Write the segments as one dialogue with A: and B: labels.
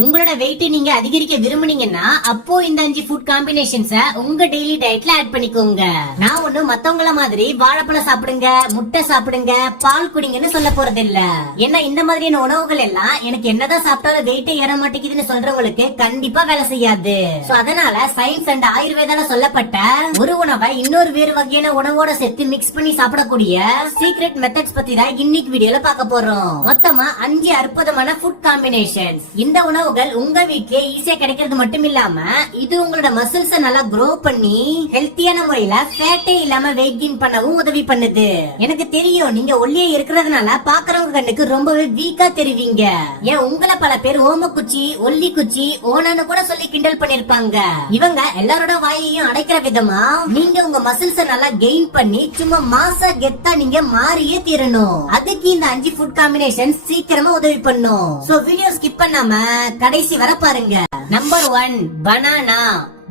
A: உங்களோட வெயிட் நீங்க அதிகரிக்க விரும்புனீங்கன்னா அப்போ இந்த அஞ்சு ஃபுட் காம்பினேஷன்ஸ உங்க டெய்லி டயட்ல ஆட் பண்ணிக்கோங்க. நான் ஒண்ணு மத்தவங்கள மாதிரி வாழைப்பழம் சாப்பிடுங்க முட்டை சாப்பிடுங்க பால் குடிங்கன்னு சொல்ல போறது இல்ல ஏன்னா இந்த மாதிரியான உணவுகள் எல்லாம் எனக்கு என்னதான் சாப்பிட்டாலும் வெயிட்டே ஏற மாட்டேங்குதுன்னு சொல்றவங்களுக்கு கண்டிப்பா வேலை செய்யாது. சோ அதனால சயின்ஸ் அண்ட் ஆயுர்வேதால சொல்லப்பட்ட ஒரு உணவை இன்னொரு வேறு வகையான உணவோட சேர்த்து மிக்ஸ் பண்ணி சாப்பிடக்கூடிய சீக்ரெட் மெத்தட்ஸ் பத்தி தான் இன்னைக்கு வீடியோல பார்க்க போறோம். மொத்தமா அஞ்சு அற்புதமான ஃபுட் காம்பினேஷன்ஸ் இந்த உணவு உணவுகள் உங்க வீட்லயே ஈஸியா கிடைக்கிறது மட்டும் இல்லாம இது உங்களோட மசில்ஸ் நல்லா க்ரோ பண்ணி ஹெல்த்தியான முறையில ஃபேட்டே இல்லாம வெயிட் கெயின் பண்ணவும் உதவி பண்ணுது. எனக்கு தெரியும் நீங்க ஒல்லியே இருக்கிறதுனால பாக்குறவங்க கண்ணுக்கு ரொம்பவே வீக்கா தெரிவிங்க. ஏன் உங்களை பல பேர் ஓம குச்சி ஒல்லி குச்சி ஓனான்னு கூட சொல்லி கிண்டல் பண்ணிருப்பாங்க. இவங்க எல்லாரோட வாயையும் அடைக்கிற விதமா நீங்க உங்க மசில்ஸ் நல்லா கெயின் பண்ணி சும்மா மாசா கெத்தா நீங்க மாறியே தீரணும். அதுக்கு இந்த அஞ்சு ஃபுட் காம்பினேஷன் சீக்கிரமா உதவி பண்ணும். சோ வீடியோ ஸ்கிப் பண்ணாம கடைசி வர பாருங்க நம்பர் ஒன் பனானா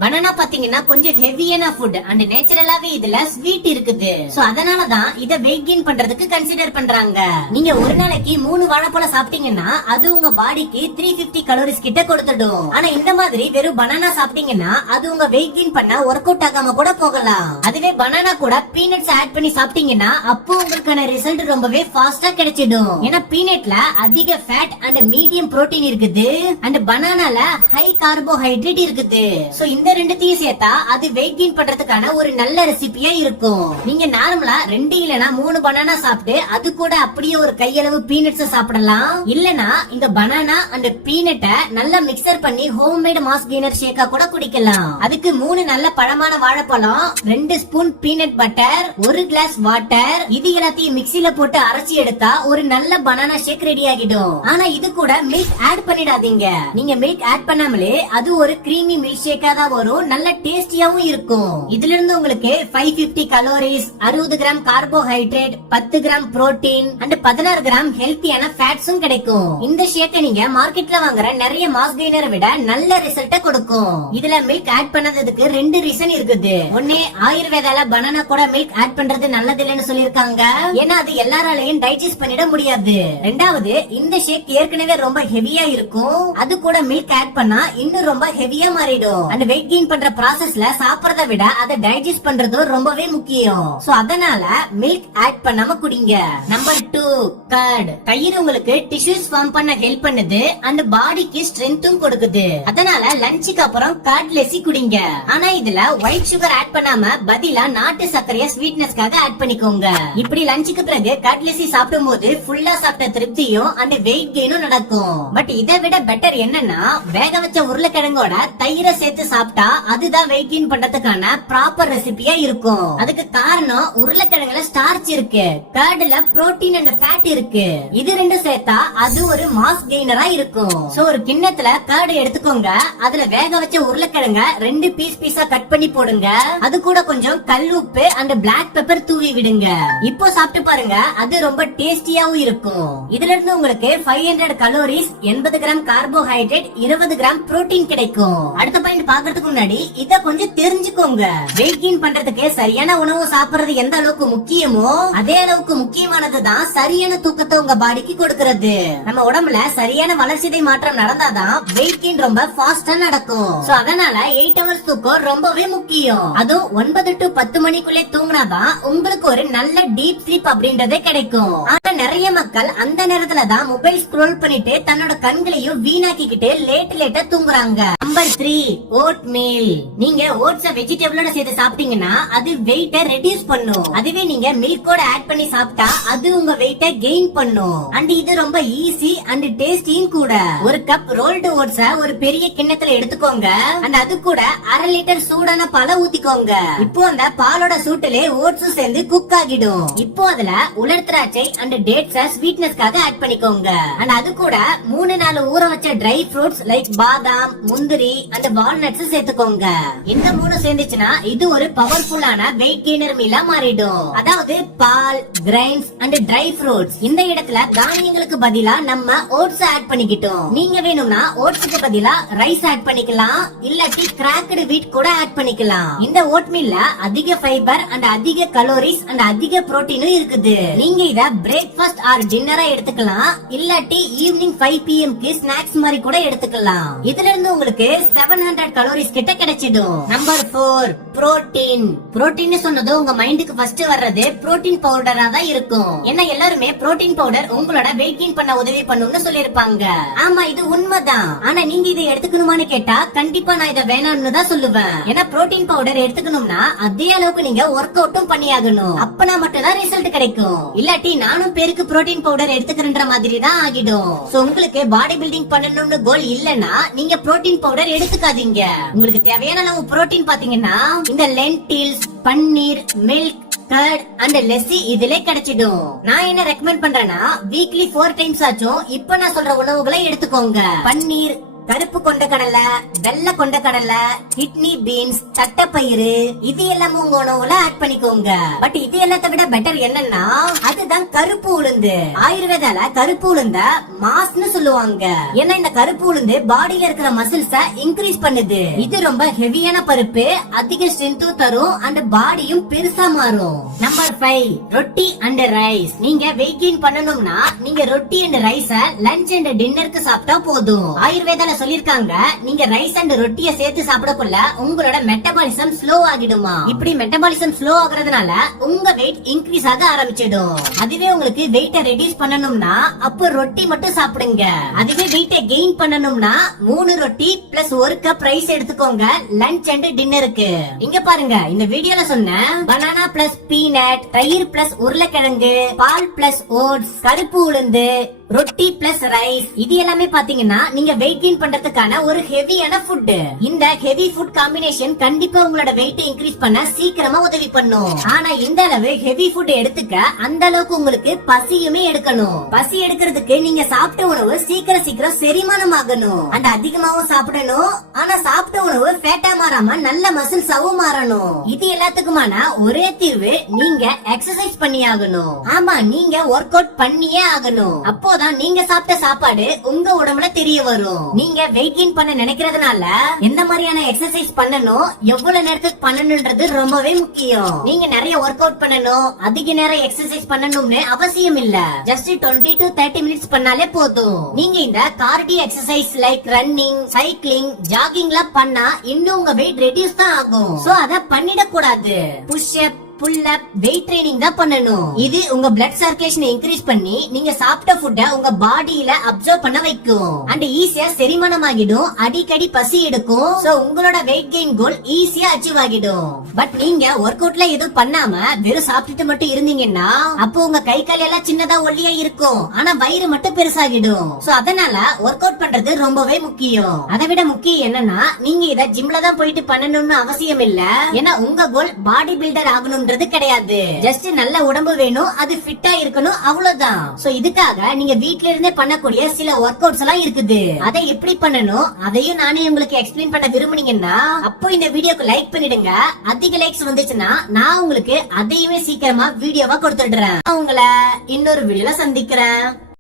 A: பனானா பாத்தீங்கன்னா கொஞ்சம் ஹெவியான ஃபுட் அண்ட் நேச்சுரலாவே இதுல ஸ்வீட் இருக்குது. சோ அதனாலதான் இத வெயிட் கெயின் பண்றதுக்கு கன்சிடர் பண்றாங்க. நீங்க ஒரு நாளைக்கு மூணு வாழைப்பழம் சாப்பிட்டீங்கன்னா அது உங்க பாடிக்கு த்ரீ பிப்டி கலோரிஸ் கிட்ட கொடுத்துடும். ஆனா இந்த மாதிரி வெறும் பனானா சாப்பிட்டீங்கன்னா அது உங்க வெயிட் கெயின் பண்ண ஒர்க் அவுட் ஆகாம கூட போகலாம். அதுவே பனானா கூட பீனட்ஸ் ஆட் பண்ணி சாப்பிட்டீங்கன்னா அப்போ உங்களுக்கான ரிசல்ட் ரொம்பவே ஃபாஸ்டா கிடைச்சிடும். ஏன்னா பீனட்ல அதிக ஃபேட் அண்ட் மீடியம் புரோட்டீன் இருக்குது. அண்ட் பனானால ஹை கார்போஹைட்ரேட் இருக்குது. சோ இந்த ரெண்டுத்தையும் சேர்த்தா அது வெயிட் கெயின் பண்றதுக்கான ஒரு நல்ல ரெசிபியா இருக்கும். நீங்க நார்மலா ரெண்டு இல்லனா மூணு பனானா சாப்பிட்டு அது கூட அப்படியே ஒரு கையளவு பீனட்ஸ் சாப்பிடலாம். இல்லனா இந்த பனானா அண்ட் பீனட்டை நல்லா மிக்சர் பண்ணி ஹோம் மேட் மாஸ் கெய்னர் ஷேக்கா கூட குடிக்கலாம். அதுக்கு மூணு நல்ல பழமான வாழைப்பழம் ரெண்டு ஸ்பூன் பீனட் பட்டர் ஒரு கிளாஸ் வாட்டர் இது எல்லாத்தையும் மிக்சில போட்டு அரைச்சி எடுத்தா ஒரு நல்ல பனானா ஷேக் ரெடி ஆகிடும். ஆனா இது கூட மில்க் ஆட் பண்ணிடாதீங்க. நீங்க மில்க் ஆட் பண்ணாமலே அது ஒரு கிரீமி மில்க் ஷேக்கா தான் வரும் நல்ல டேஸ்டியாவும் இருக்கும். இதுல இருந்து உங்களுக்கு ஃபைவ் பிப்டி கலோரிஸ் அறுபது கிராம் கார்போஹைட்ரேட் பத்து கிராம் புரோட்டீன் அண்ட் பதினாறு கிராம் ஹெல்த்தியான ஃபேட்ஸும் கிடைக்கும். இந்த ஷேக்கை நீங்க மார்க்கெட்ல வாங்குற நிறைய மாஸ் கெய்னரை விட நல்ல ரிசல்ட்ட கொடுக்கும். இதுல மில்க் ஆட் பண்ணதுக்கு ரெண்டு ரீசன் இருக்குது. ஒண்ணே ஆயுர்வேதால பனானா கூட மில்க் ஆட் பண்றது நல்லது இல்லைன்னு சொல்லிருக்காங்க ஏன்னா அது எல்லாராலையும் டைஜஸ்ட் பண்ணிட முடியாது. ரெண்டாவது இந்த ஷேக் ஏற்கனவே ரொம்ப ஹெவியா இருக்கும். அது கூட மில்க் ஆட் பண்ணா இன்னும் ரொம்ப ஹெவியா மாறிடும். அந்த வெயிட் கெயின் பண்ற ப்ராசஸ்ல சாப்பிடறத விட அதை டைஜஸ்ட் பண்றது ரொம்பவே முக்கியம். சோ அதனால மில்க் ஆட் பண்ணாம குடிங்க. நம்பர் டூ கர்ட் தயிர் உங்களுக்கு டிஷ்யூஸ் ஃபார்ம் பண்ண ஹெல்ப் பண்ணுது. அண்ட் பாடிக்கு ஸ்ட்ரென்த்தும் கொடுக்குது. அதனால லஞ்சுக்கு அப்புறம் கர்ட் லெசி குடிங்க. ஆனா இதுல ஒயிட் சுகர் ஆட் பண்ணாம பதிலா நாட்டு சர்க்கரைய ஸ்வீட்னஸ்க்காக ஆட் பண்ணிக்கோங்க. இப்படி லஞ்சுக்கு பிறகு கர்ட் லெசி சாப்பிடும் போது ஃபுல்லா சாப்பிட்ட திருப்தியும் அண்ட் வெயிட் கெயினும் நடக்கும். பட் இதை விட பெட்டர் என்னன்னா வேக வச்ச உருளைக்கிழங்கோட தயிரை சேர்த்து சாப்பிட்டு அதுதான் வெயிட் கெயின் பண்றதுக்கான ப்ராப்பர் ரெசிபியா இருக்கும். அதுக்கு காரணம் உருளைக்கிழங்குல ஸ்டார்ச் இருக்கு. கர்டுல புரோட்டீன் அண்ட் ஃபேட் இருக்கு. இது ரெண்டும் சேர்த்தா அது ஒரு மாஸ் கெய்னரா இருக்கும். சோ ஒரு கிண்ணத்துல கர்டு எடுத்துக்கோங்க. அதுல வேக வச்ச உருளைக்கிழங்க ரெண்டு பீஸ் பீஸா கட் பண்ணி போடுங்க. அது கூட கொஞ்சம் கல் உப்பு அண்ட் பிளாக் பெப்பர் தூவி விடுங்க. இப்போ சாப்பிட்டு பாருங்க. அது ரொம்ப டேஸ்டியாவும் இருக்கும். இதுல இருந்து உங்களுக்கு ஃபைவ் ஹண்ட்ரட் கலோரிஸ் எண்பது கிராம் கார்போஹைட்ரேட் இருபது கிராம் புரோட்டீன் கிடைக்கும். அடுத்த பாயிண்ட் பாக்குறதுக்கு முன்னாடி இத கொஞ்சம் தெரிஞ்சுக்கோங்க. வெயிட் கெயின் பண்றதுக்கு சரியான உணவு சாப்பிடுறது எந்த அளவுக்கு முக்கியமோ அதே அளவுக்கு முக்கியமானதுதான் சரியான தூக்கத்தை உங்க பாடிக்கு கொடுக்கறது. நம்ம உடம்புல சரியான வளர்ச்சிதை மாற்றம் நடந்தாதான் வெயிட் கெயின் ரொம்ப ஃபாஸ்டா நடக்கும். சோ அதனால எயிட் ஹவர்ஸ் தூக்கம் ரொம்பவே முக்கியம். அதுவும் ஒன்பது டு பத்து மணிக்குள்ளே தூங்கினாதான் உங்களுக்கு ஒரு நல்ல டீப் ஸ்லீப் அப்படின்றதே கிடைக்கும். ஆனா நிறைய மக்கள் அந்த நேரத்துல தான் மொபைல் ஸ்க்ரோல் பண்ணிட்டு தன்னோட கண்களையும் வீணாக்கிக்கிட்டு லேட் லேட்டா தூங்குறாங்க. நம்பர் த்ரீ ஓட் மீல் நீங்க ஓட்ஸ வெஜிடபிளோட சேர்த்து சாப்பிட்டீங்கன்னா அது வெயிட்ட ரெடியூஸ் பண்ணும். அதுவே நீங்க மில்கோட ஆட் பண்ணி சாப்பிட்டா அது உங்க வெயிட்ட கெயின் பண்ணும். அண்ட் இது ரொம்ப ஈஸி அண்ட் டேஸ்டியும் கூட. ஒரு கப் ரோல்டு ஓட்ஸ ஒரு பெரிய கிண்ணத்துல எடுத்துக்கோங்க. அண்ட் அது கூட அரை லிட்டர் சூடான பழம் ஊத்திக்கோங்க. இப்போ அந்த பாலோட சூட்டிலே ஓட்ஸும் சேர்ந்து குக் ஆகிடும். இப்போ அதுல உலர் திராட்சை அண்ட் டேட்ஸ ஸ்வீட்னஸ்க்காக ஆட் பண்ணிக்கோங்க. அண்ட் அது கூட மூணு நாலு ஊற வச்ச ட்ரை ஃப்ரூட்ஸ் லைக் பாதாம் முந்திரி அந்த வால்நட்ஸ் சேர்த்துக்கோங்க. இந்த மூணு சேர்ந்துச்சுன்னா இது ஒரு பவர்ஃபுல்லான வெயிட் கெய்னர் மீலா மாறிடும். அதாவது பால் கிரைன்ஸ் அண்ட் ட்ரை ஃப்ரூட்ஸ் இந்த இடத்துல தானியங்களுக்கு பதிலா நம்ம ஓட்ஸ் ஆட் பண்ணிக்கிட்டோம். நீங்க வேணும்னா ஓட்ஸுக்கு பதிலா ரைஸ் ஆட் பண்ணிக்கலாம். இல்லாட்டி கிராக்கடு வீட் கூட ஆட் பண்ணிக்கலாம். இந்த ஓட்மீல்ல அதிக ஃபைபர் அண்ட் அதிக கலோரிஸ் அண்ட் அதிக புரோட்டீனும் இருக்குது. நீங்க இத பிரேக்ஃபாஸ்ட் ஆர் டின்னரா எடுத்துக்கலாம். இல்லாட்டி ஈவினிங் ஃபைவ் பிஎம்க்கு ஸ்நாக்ஸ் மாதிரி கூட எடுத்துக்கலாம். இதுல இருந்து உங்களுக்கு செவன் ஹண்ட்ரட் கலோரிஸ் கிட்ட கிடைச்சிடும். நம்பர் போர் புரோட்டீன் புரோட்டீன் சொன்னது உங்க மைண்டுக்கு ஃபர்ஸ்ட் வர்றது புரோட்டீன் பவுடரா தான் இருக்கும். ஏன்னா எல்லாருமே புரோட்டீன் பவுடர் உங்களோட வெயிட் கெயின் பண்ண உதவி பண்ணும்னு சொல்லிருப்பாங்க ஆமா இது உண்மைதான். ஆனா நீங்க இதை எடுத்துக்கணுமான்னு கேட்டா கண்டிப்பா நான் இதை வேணாம்னு தான் சொல்லுவேன். ஏன்னா புரோட்டீன் பவுடர் எடுத்துக்கணும்னா அதே அளவுக்கு நீங்க ஒர்க் அவுட்டும் பண்ணியாகணும். அப்பனா மட்டும் தான் ரிசல்ட் கிடைக்கும். இல்லாட்டி நானும் பேருக்கு புரோட்டீன் பவுடர் எடுத்துக்கிறன்ற மாதிரி தான் ஆகிடும். சோ உங்களுக்கு பாடி பில்டிங் பண்ணணும்னு கோல் இல்லனா நீங்க புரோட்டீன் பவுடர் எடுத்துக்காதீங்க. உங்களுக்கு தேவையான அளவு புரோட்டீன் பாத்தீங்கன்னா இந்த lentils paneer milk curd and lassi இதுல கிடைச்சிடும். நான் என்ன ரெக்கமெண்ட் பண்றேன்னா வீக்லி ஃபோர் டைம்ஸ் ஆச்சும் இப்ப நான் சொல்ற உணவுகளை எடுத்துக்கோங்க. பன்னீர் கருப்பு கொண்ட கடலை வெள்ளை கொண்ட கடலை கிட்னி பீன்ஸ் தட்டப்பயிறு இது எல்லாமும் உங்க உணவுல ஆட் பண்ணிக்கோங்க. பட் இது எல்லாத்தை விட பெட்டர் என்னன்னா அதுதான் கருப்பு உளுந்து. ஆயுர்வேதால கருப்பு உளுந்த மாஸ்னு சொல்லுவாங்க. ஏன்னா இந்த கருப்பு உளுந்து பாடியில இருக்கிற மசில்ஸ இன்க்ரீஸ் பண்ணுது. இது ரொம்ப ஹெவியான பருப்பு அதிக ஸ்ட்ரென்த்தும் தரும் அண்ட் பாடியும் பெருசா மாறும். நம்பர் ஃபைவ் ரொட்டி அண்ட் ரைஸ் நீங்க வெயிட் கெயின் பண்ணணும்னா நீங்க ரொட்டி அண்ட் ரைஸ லஞ்ச் அண்ட் டின்னருக்கு சாப்பிட்டா போதும். ஆயுர்வேதால சொல்லிருக்காங்க. நீங்க ரைஸ் அண்ட் ரொட்டிய சேர்த்து சாப்பிடக்குள்ள உங்களோட மெட்டபாலிசம் ஸ்லோ ஆகிடுமா? இப்படி மெட்டபாலிசம் ஸ்லோ ஆகுறதுனால உங்க வெயிட் இன்க்ரீஸ் ஆக ஆரம்பிச்சிடும். அதுவே உங்களுக்கு வெயிட்ட ரெடியூஸ் பண்ணணும்னா அப்போ ரொட்டி மட்டும் சாப்பிடுங்க. அதுவே வெயிட்ட கெயின் பண்ணணும்னா மூணு ரொட்டி பிளஸ் ஒரு கப் ரைஸ் எடுத்துக்கோங்க. லஞ்ச் அண்ட் டின்னருக்கு இங்க பாருங்க இந்த வீடியோல சொன்ன பனானா பிளஸ் பீனட் தயிர் பிளஸ் உருளைக்கிழங்கு பால் பிளஸ் ஓட்ஸ் கருப்பு உளுந்து ரொட்டி பிளஸ் ரைஸ் இது எல்லாமே பாத்தீங்கன்னா நீங்க வெயிட் கெயின் பண்றதுக்கான ஒரு ஹெவியான ஃபுட் இந்த ஹெவி ஃபுட் காம்பினேஷன் கண்டிப்பா உங்களோட வெயிட் இன்க்ரீஸ் பண்ண சீக்கிரமா உதவி பண்ணும். ஆனா இந்த அளவு ஹெவி ஃபுட் எடுத்துக்க அந்த அளவுக்கு உங்களுக்கு பசியுமே எடுக்கணும். பசி எடுக்கிறதுக்கு நீங்க சாப்பிட்ட உணவு சீக்கிரம் சீக்கிரம் செரிமானம் ஆகணும் அந்த அதிகமாவும் சாப்பிடணும். ஆனா சாப்பிட்ட உணவு ஃபேட்டா மாறாம நல்ல மசில்ஸாவும் மாறணும். இது எல்லாத்துக்குமான ஒரே தீர்வு நீங்க எக்ஸசைஸ் பண்ணி ஆகணும். ஆமா நீங்க ஒர்க் அவுட் பண்ணியே ஆகணும். அப்போ அப்போதான் நீங்க சாப்பிட்ட சாப்பாடு உங்க உடம்புல தெரிய வரும். நீங்க வெயிட் கெயின் பண்ண நினைக்கிறதுனால எந்த மாதிரியான எக்ஸசைஸ் பண்ணணும் எவ்வளவு நேரத்துக்கு பண்ணணும்ன்றது ரொம்பவே முக்கியம். நீங்க நிறைய ஒர்க் அவுட் பண்ணணும் அதிக நேரம் எக்ஸசைஸ் பண்ணணும்னு அவசியம் இல்ல. Just twenty to thirty minutes பண்ணாலே போதும். நீங்க இந்த cardio exercise like running cycling ஜாகிங்லாம் பண்ணா இன்னும் உங்க வெயிட் ரெடியூஸ் தான் ஆகும். சோ அத பண்ணிட கூடாது push up pull up weight training தான் பண்ணணும். இது உங்க பிளட் சர்க்குலேஷன் இன்க்ரீஸ் பண்ணி நீங்க சாப்பிட்ட ஃபுட்ட உங்க பாடியில அப்சர்வ் பண்ண வைக்கும். அண்ட் ஈஸியா செரிமானம் ஆகிடும் அடிக்கடி பசி எடுக்கும். சோ உங்களோட வெயிட் கெயின் கோல் ஈஸியா அச்சீவ் ஆகிடும். பட் நீங்க ஒர்க் அவுட்ல எதுவும் பண்ணாம வெறும் சாப்பிட்டுட்டு மட்டும் இருந்தீங்கன்னா அப்போ உங்க கை கால் எல்லாம் சின்னதா ஒல்லியா இருக்கும். ஆனா வயிறு மட்டும் பெருசாகிடும். சோ அதனால ஒர்க் அவுட் பண்றது ரொம்பவே முக்கியம். அதை விட முக்கியம் என்னன்னா நீங்க இத ஜிம்ல தான் போயிட்டு பண்ணணும்னு அவசியம் இல்ல. ஏன்னா உங்க கோல் பாடி பில்டர் ஆகணும்ன்றது கிடையாது. ஜஸ்ட் நல்ல உடம்பு வேணும் அது ஃபிட்டா இருக்கணும் அவ்வளவுதான். சோ இதுக்காக நீங்க வீட்ல இருந்தே பண்ணக்கூடிய சில ஒர்க் அவுட்ஸ் எல்லாம் இருக்குது. அதை எப்படி பண்ணணும் அதையும் நானே உங்களுக்கு எக்ஸ்பிளைன் பண்ண விரும்புனீங்கன்னா அப்போ இந்த வீடியோக்கு லைக் பண்ணிடுங்க. அதிக லைக்ஸ் வந்துச்சுன்னா நான் உங்களுக்கு அதையுமே சீக்கிரமா வீடியோவா கொடுத்துடுறேன். உங்களை இன்னொரு வீடியோல சந்திக்கிறேன்.